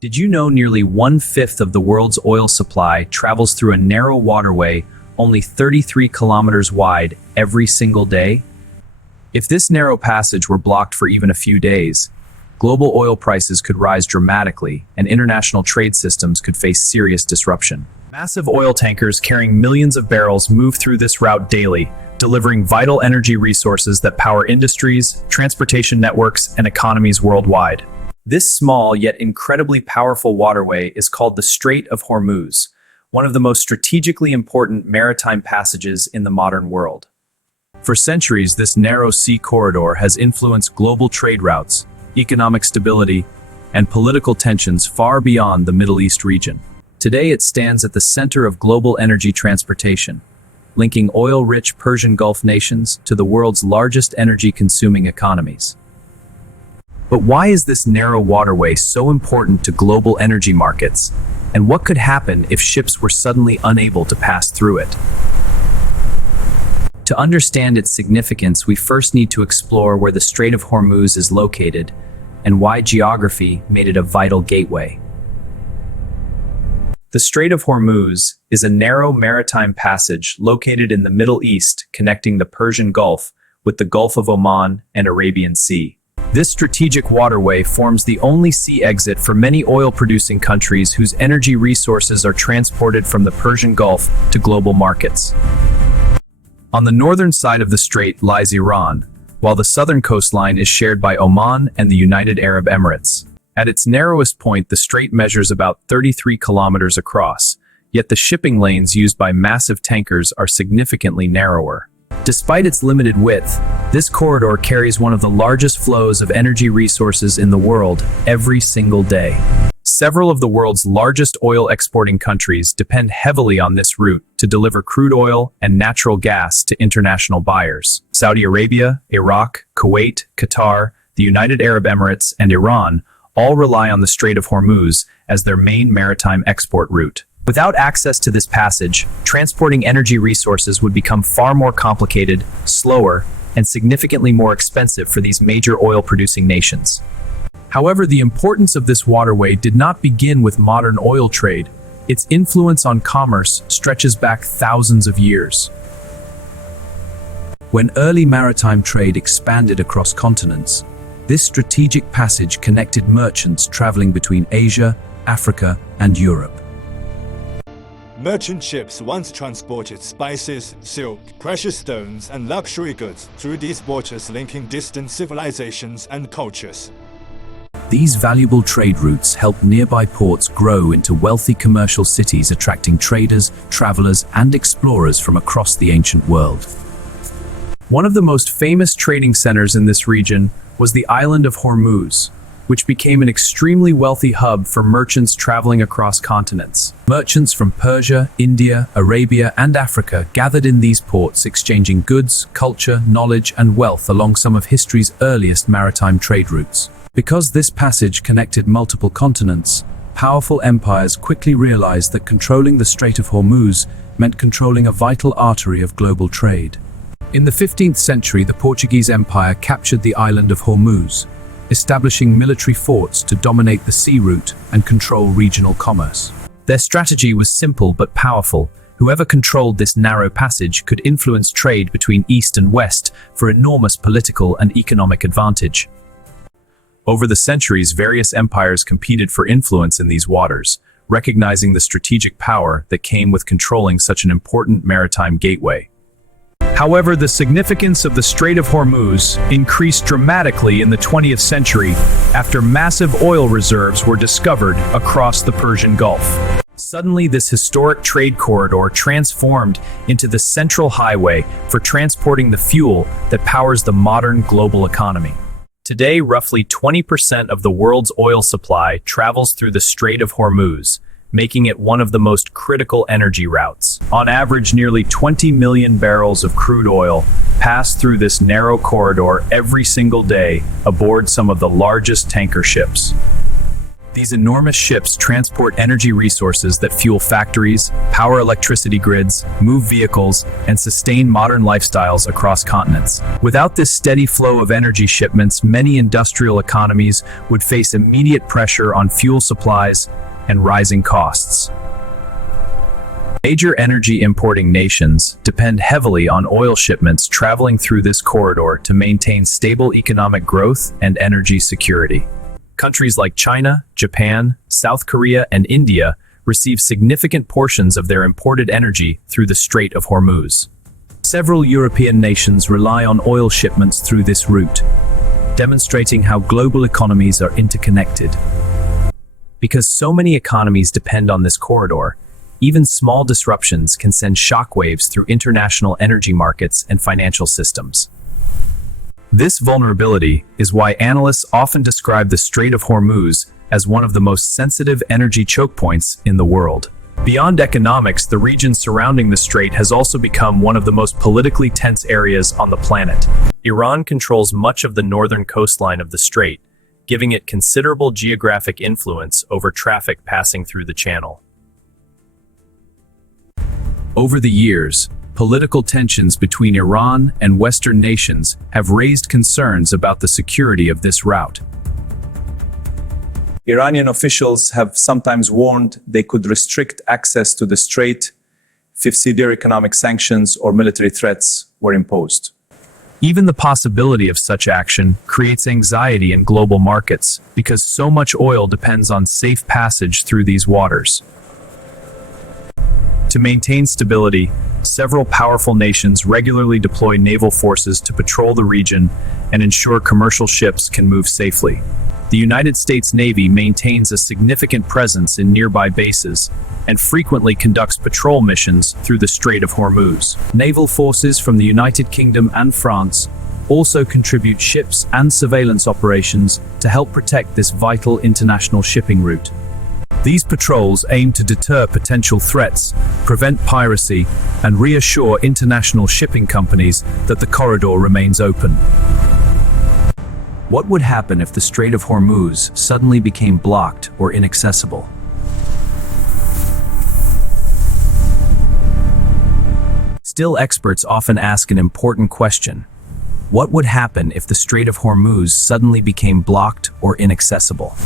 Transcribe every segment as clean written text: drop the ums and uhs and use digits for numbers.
Did you know nearly one-fifth of the world's oil supply travels through a narrow waterway only 33 kilometers wide every single day? If this narrow passage were blocked for even a few days, global oil prices could rise dramatically and international trade systems could face serious disruption. Massive oil tankers carrying millions of barrels move through this route daily, delivering vital energy resources that power industries, transportation networks, and economies worldwide. This small yet incredibly powerful waterway is called the Strait of Hormuz, one of the most strategically important maritime passages in the modern world. For centuries, this narrow sea corridor has influenced global trade routes, economic stability, and political tensions far beyond the Middle East region. Today, it stands at the center of global energy transportation, linking oil-rich Persian Gulf nations to the world's largest energy-consuming economies. But why is this narrow waterway so important to global energy markets? And what could happen if ships were suddenly unable to pass through it? To understand its significance, we first need to explore where the Strait of Hormuz is located and why geography made it a vital gateway. The Strait of Hormuz is a narrow maritime passage located in the Middle East connecting the Persian Gulf with the Gulf of Oman and Arabian Sea. This strategic waterway forms the only sea exit for many oil-producing countries whose energy resources are transported from the Persian Gulf to global markets. On the northern side of the strait lies Iran, while the southern coastline is shared by Oman and the United Arab Emirates. At its narrowest point, the strait measures about 33 kilometers across, yet the shipping lanes used by massive tankers are significantly narrower. Despite its limited width, this corridor carries one of the largest flows of energy resources in the world every single day. Several of the world's largest oil exporting countries depend heavily on this route to deliver crude oil and natural gas to international buyers. Saudi Arabia, Iraq, Kuwait, Qatar, the United Arab Emirates, and Iran all rely on the Strait of Hormuz as their main maritime export route. Without access to this passage, transporting energy resources would become far more complicated, slower, and significantly more expensive for these major oil-producing nations. However, the importance of this waterway did not begin with modern oil trade. Its influence on commerce stretches back thousands of years. When early maritime trade expanded across continents, this strategic passage connected merchants traveling between Asia, Africa, and Europe. Merchant ships once transported spices, silk, precious stones, and luxury goods through these waters, linking distant civilizations and cultures. These valuable trade routes helped nearby ports grow into wealthy commercial cities, attracting traders, travelers, and explorers from across the ancient world. One of the most famous trading centers in this region was the island of Hormuz, which became an extremely wealthy hub for merchants traveling across continents. Merchants from Persia, India, Arabia, and Africa gathered in these ports, exchanging goods, culture, knowledge, and wealth along some of history's earliest maritime trade routes. Because this passage connected multiple continents, powerful empires quickly realized that controlling the Strait of Hormuz meant controlling a vital artery of global trade. In the 15th century, the Portuguese Empire captured the island of Hormuz, establishing military forts to dominate the sea route and control regional commerce. Their strategy was simple but powerful. Whoever controlled this narrow passage could influence trade between East and West for enormous political and economic advantage. Over the centuries, various empires competed for influence in these waters, recognizing the strategic power that came with controlling such an important maritime gateway. However, the significance of the Strait of Hormuz increased dramatically in the 20th century after massive oil reserves were discovered across the Persian Gulf. Suddenly, this historic trade corridor transformed into the central highway for transporting the fuel that powers the modern global economy. Today, roughly 20% of the world's oil supply travels through the Strait of Hormuz, making it one of the most critical energy routes. On average, nearly 20 million barrels of crude oil pass through this narrow corridor every single day aboard some of the largest tanker ships. These enormous ships transport energy resources that fuel factories, power electricity grids, move vehicles, and sustain modern lifestyles across continents. Without this steady flow of energy shipments, many industrial economies would face immediate pressure on fuel supplies and rising costs. Major energy importing nations depend heavily on oil shipments traveling through this corridor to maintain stable economic growth and energy security. Countries like China, Japan, South Korea, and India receive significant portions of their imported energy through the Strait of Hormuz. Several European nations rely on oil shipments through this route, demonstrating how global economies are interconnected. Because so many economies depend on this corridor, even small disruptions can send shockwaves through international energy markets and financial systems. This vulnerability is why analysts often describe the Strait of Hormuz as one of the most sensitive energy choke points in the world. Beyond economics, the region surrounding the strait has also become one of the most politically tense areas on the planet. Iran controls much of the northern coastline of the strait, giving it considerable geographic influence over traffic passing through the channel. Over the years, political tensions between Iran and Western nations have raised concerns about the security of this route. Iranian officials have sometimes warned they could restrict access to the strait if severe economic sanctions or military threats were imposed. Even the possibility of such action creates anxiety in global markets because so much oil depends on safe passage through these waters. To maintain stability, several powerful nations regularly deploy naval forces to patrol the region and ensure commercial ships can move safely. The United States Navy maintains a significant presence in nearby bases and frequently conducts patrol missions through the Strait of Hormuz. Naval forces from the United Kingdom and France also contribute ships and surveillance operations to help protect this vital international shipping route. These patrols aim to deter potential threats, prevent piracy, and reassure international shipping companies that the corridor remains open. What would happen if the Strait of Hormuz suddenly became blocked or inaccessible? Still, experts often ask an important question. What would happen if the Strait of Hormuz suddenly became blocked or inaccessible?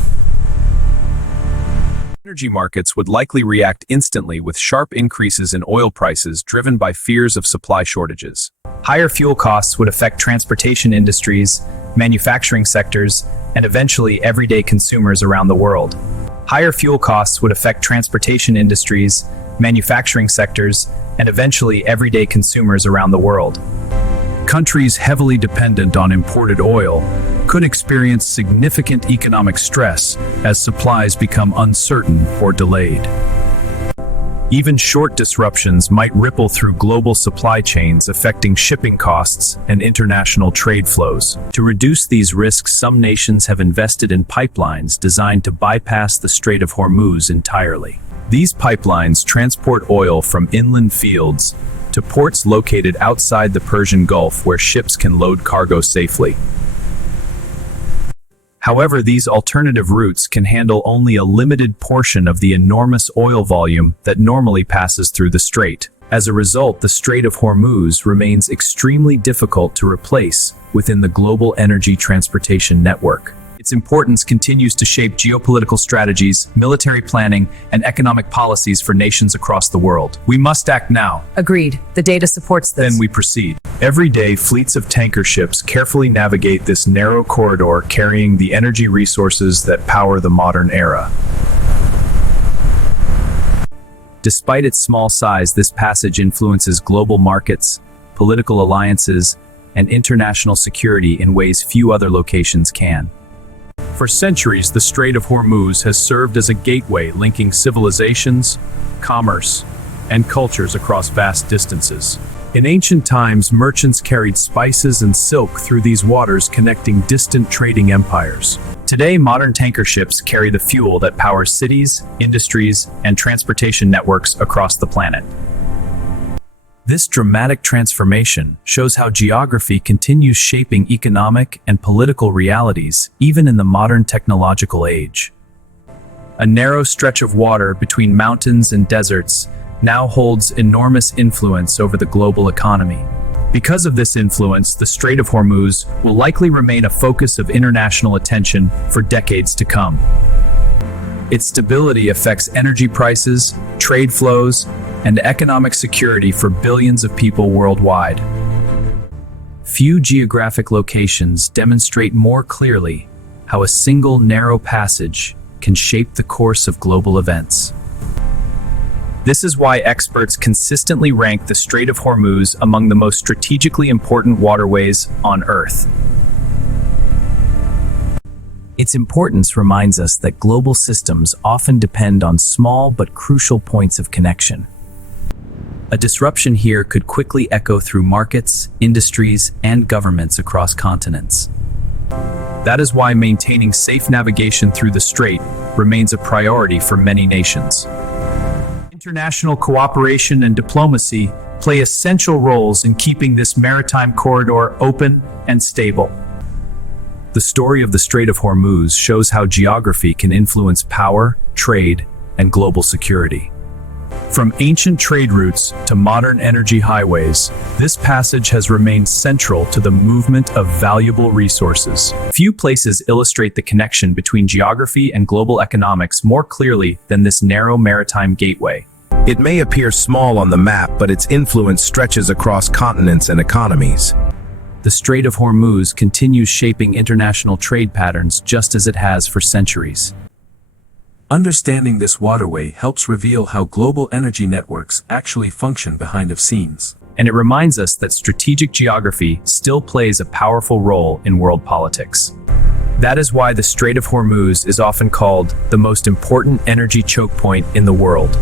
Energy markets would likely react instantly with sharp increases in oil prices driven by fears of supply shortages. Higher fuel costs would affect transportation industries, manufacturing sectors, and eventually everyday consumers around the world. Higher fuel costs would affect transportation industries, manufacturing sectors, and eventually everyday consumers around the world. Countries heavily dependent on imported oil could experience significant economic stress as supplies become uncertain or delayed. Even short disruptions might ripple through global supply chains, affecting shipping costs and international trade flows. To reduce these risks, some nations have invested in pipelines designed to bypass the Strait of Hormuz entirely. These pipelines transport oil from inland fields to ports located outside the Persian Gulf where ships can load cargo safely. However, these alternative routes can handle only a limited portion of the enormous oil volume that normally passes through the strait. As a result, the Strait of Hormuz remains extremely difficult to replace within the global energy transportation network. Its importance continues to shape geopolitical strategies, military planning, and economic policies for nations across the world. We must act now. Agreed. The data supports this. Then we proceed. Every day, fleets of tanker ships carefully navigate this narrow corridor, carrying the energy resources that power the modern era. Despite its small size, this passage influences global markets, political alliances, and international security in ways few other locations can. For centuries, the Strait of Hormuz has served as a gateway linking civilizations, commerce, and cultures across vast distances. In ancient times, merchants carried spices and silk through these waters, connecting distant trading empires. Today, modern tanker ships carry the fuel that powers cities, industries, and transportation networks across the planet. This dramatic transformation shows how geography continues shaping economic and political realities even in the modern technological age. a narrow stretch of water between mountains and deserts, now holds enormous influence over the global economy. Because of this influence, the Strait of Hormuz will likely remain a focus of international attention for decades to come. Its stability affects energy prices, trade flows, and economic security for billions of people worldwide. Few geographic locations demonstrate more clearly how a single narrow passage can shape the course of global events. This is why experts consistently rank the Strait of Hormuz among the most strategically important waterways on Earth. Its importance reminds us that global systems often depend on small but crucial points of connection. A disruption here could quickly echo through markets, industries, and governments across continents. That is why maintaining safe navigation through the strait remains a priority for many nations. International cooperation and diplomacy play essential roles in keeping this maritime corridor open and stable. The story of the Strait of Hormuz shows how geography can influence power, trade, and global security. From ancient trade routes to modern energy highways, this passage has remained central to the movement of valuable resources. Few places illustrate the connection between geography and global economics more clearly than this narrow maritime gateway. It may appear small on the map, but its influence stretches across continents and economies. The Strait of Hormuz continues shaping international trade patterns just as it has for centuries. Understanding this waterway helps reveal how global energy networks actually function behind the scenes. And it reminds us that strategic geography still plays a powerful role in world politics. That is why the Strait of Hormuz is often called the most important energy choke point in the world.